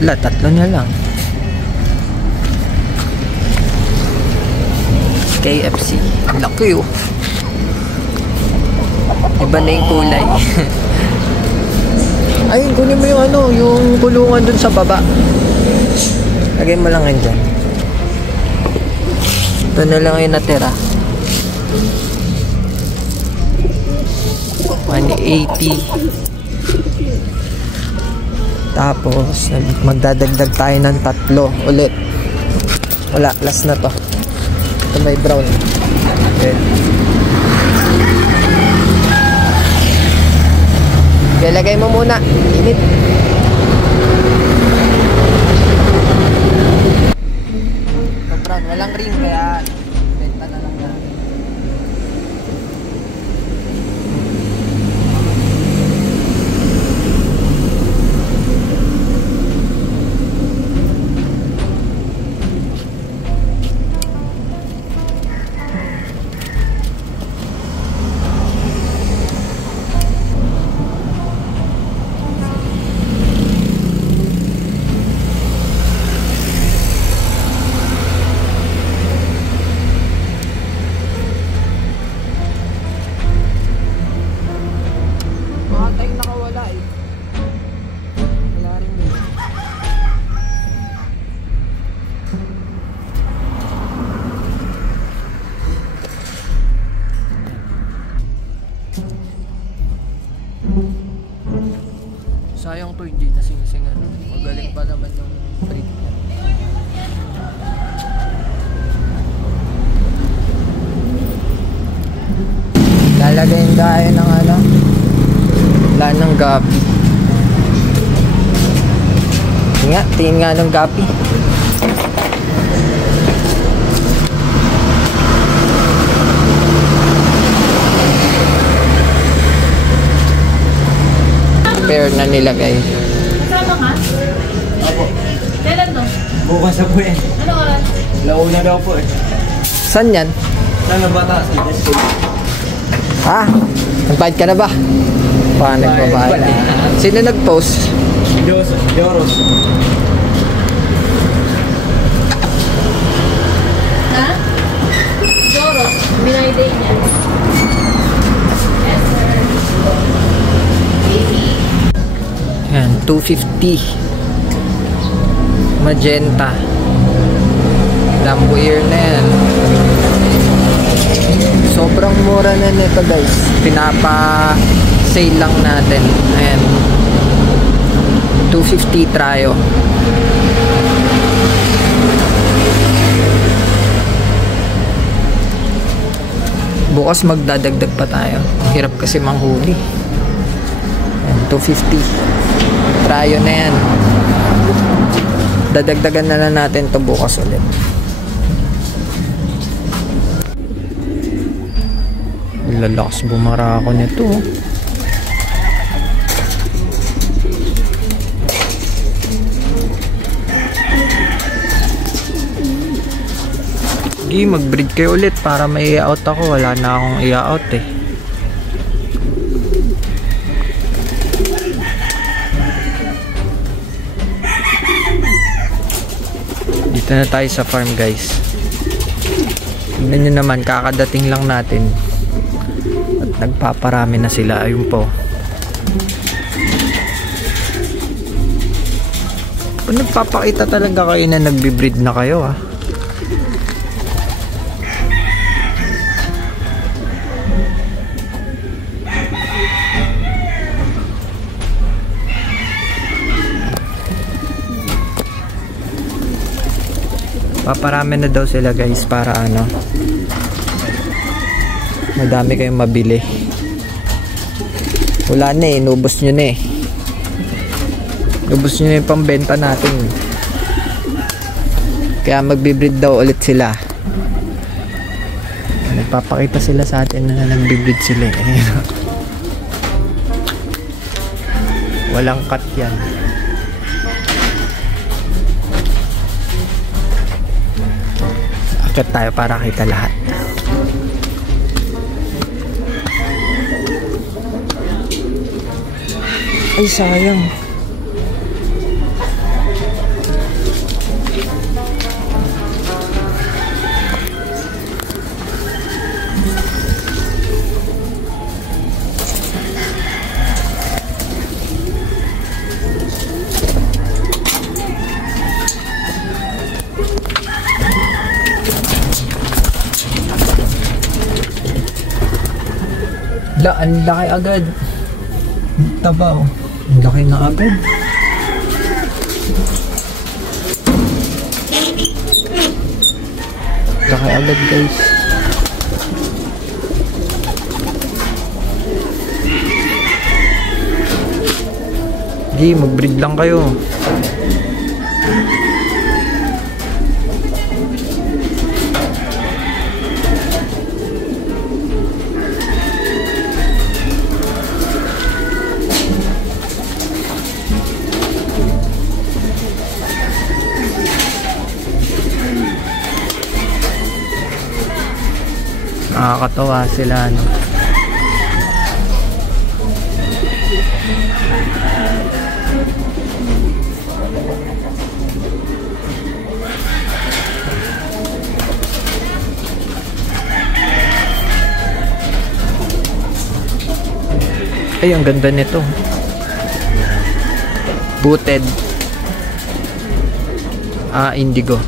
Wala, 3 na lang. KFC. Laki oh. Iba na yung kulay. Ayun, kunin mo yung ano, yung kulungan dun sa baba. Lagay mo lang yun dyan. Ito na lang yung natira. 180. Tapos, magdadagdag tayo ng 3 ulit. Wala, last na to. Ito may brown. Okay. Ilagay mo muna. Init. Ito brown. Walang ring kaya benta na lang na. Sayang to, hindi na sinisingan. Magaling pa naman yung breed niya. Lalagayin tayo ng ano, wala ng gapi. Tingin nga ng gapi. Pair na nilagay. Kasama ka? Opo. Kailan to? Bukas na po eh. Ano oras? Launa daw po eh. Saan yan? Saan na bata? Ha? Nagbayad ka na ba? Paano nagbabayad? Sino nag-post? Joros. Ha? Joros. Binayday niya. Yes, sir. Baby. Yan, 250. Magenta. Lambo ear na yan. Sobrang mura na nito guys. Pinapa-sale lang natin. Ayan. 250 trayo. Bukas magdadagdag pa tayo. Hirap kasi manghuli. Ayan, 250 trayo na yan. Dadagdagan na lang natin to bukas ulit. Lalakas bumara ako nito. Sige, mag-breed kayo ulit para may i-out ako. Wala na akong i-out eh. Dito na tayo sa farm guys. Tignan nyo naman, kakadating lang natin. At nagpaparami na sila. Ayun po. Kung nagpapakita talaga kayo na nagbe-breed na kayo ah. Paparami na daw sila guys para ano, madami kayong mabili. Wala na eh, inubos nyo na eh. Inubos nyo na yung pambenta natin. Kaya magbe-breed daw ulit sila. Nagpapakita sila sa atin na nagbe-breed sila eh. Walang cut yan. Akit tayo para kita lahat. Ay sayang. Ang laki agad. Taba oh. Ang laki na agad. Laki agad guys. Di, mag-breed lang kayo. Nakakatawa sila, no? Ay, ang ganda nito. Booted. Indigo.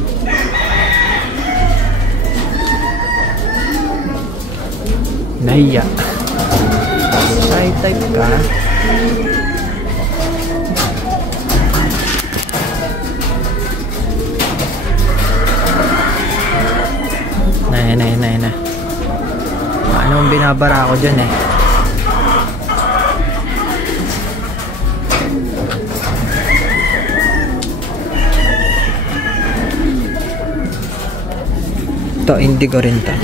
Nahiya. Shy type ka. Na. Anong binabara ako dyan eh. Ito, indigo rin to.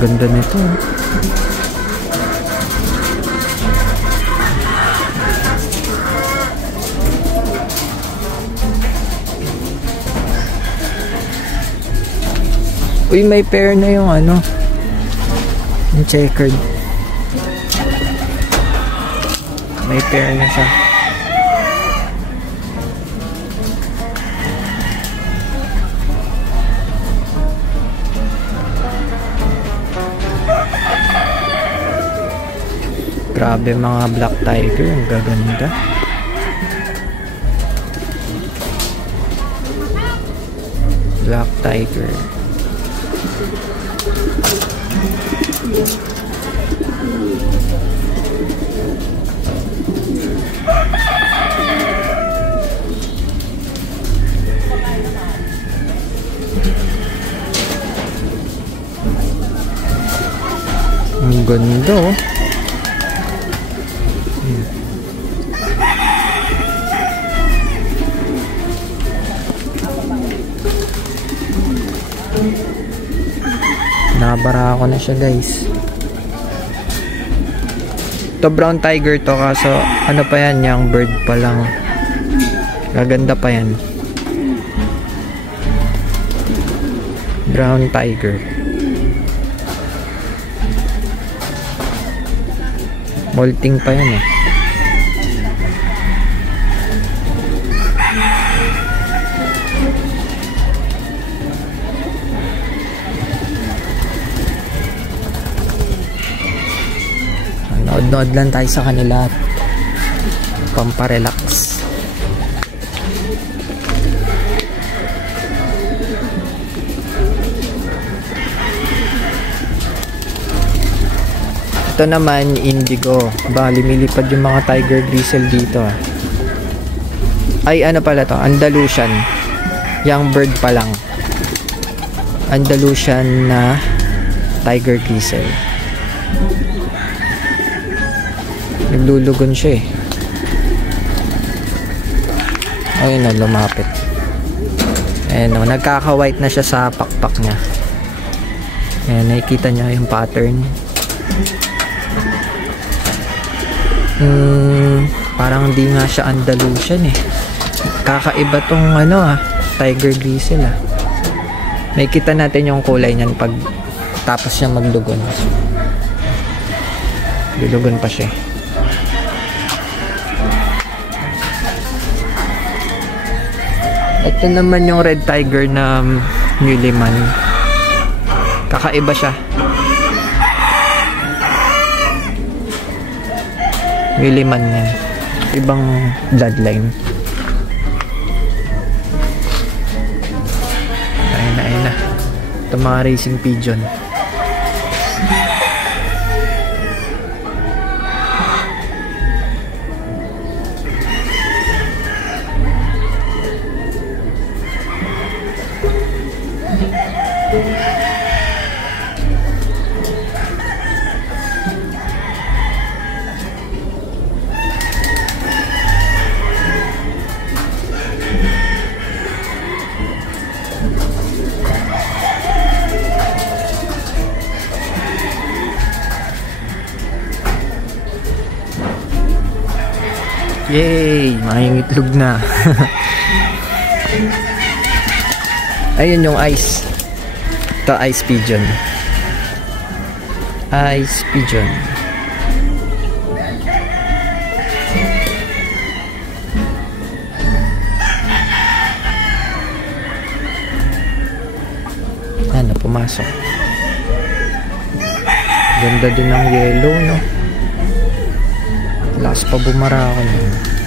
Ganda nito. Uy, may pair na yung ano, yung checkered. May pair na siya. Grabe mga black tiger, ang gaganda. Black tiger. Ang ganda oh. Nabara ako na siya guys. Ito brown tiger to, kaso ano pa yan, young bird pa lang. Gaganda pa yan. Brown tiger. Molting pa yan eh. Nood-nood lang tayo sa kanila at pamparelax. Ito naman indigo. Lumilipad yung mga tiger grizzle dito ah. Ay ano pala to, Andalusian. Young bird pa lang. Andalusian na tiger grizzle. Naglulugon siya eh. Ayun na, lumapit. Ayun o, nagkaka-white na siya sa pakpak niya. Ayan, nakikita niya yung pattern. Parang di nga siya Andalusian eh. Kakaiba tong ano tiger grizzle ah. Nakikita natin yung kulay niyan pag tapos niya maglugon. Lulugon pa siya. Ito naman yung red tiger na Muleyman. Kakaiba siya. Muleyman yan. Ibang bloodline. Ito mga racing pigeon. Yay! Mangingitlog na. Ayun yung ice. Ito ice pigeon. Ice pigeon. Ano, pumasok. Ganda din ng yellow, no? Last pa bumara ako nun.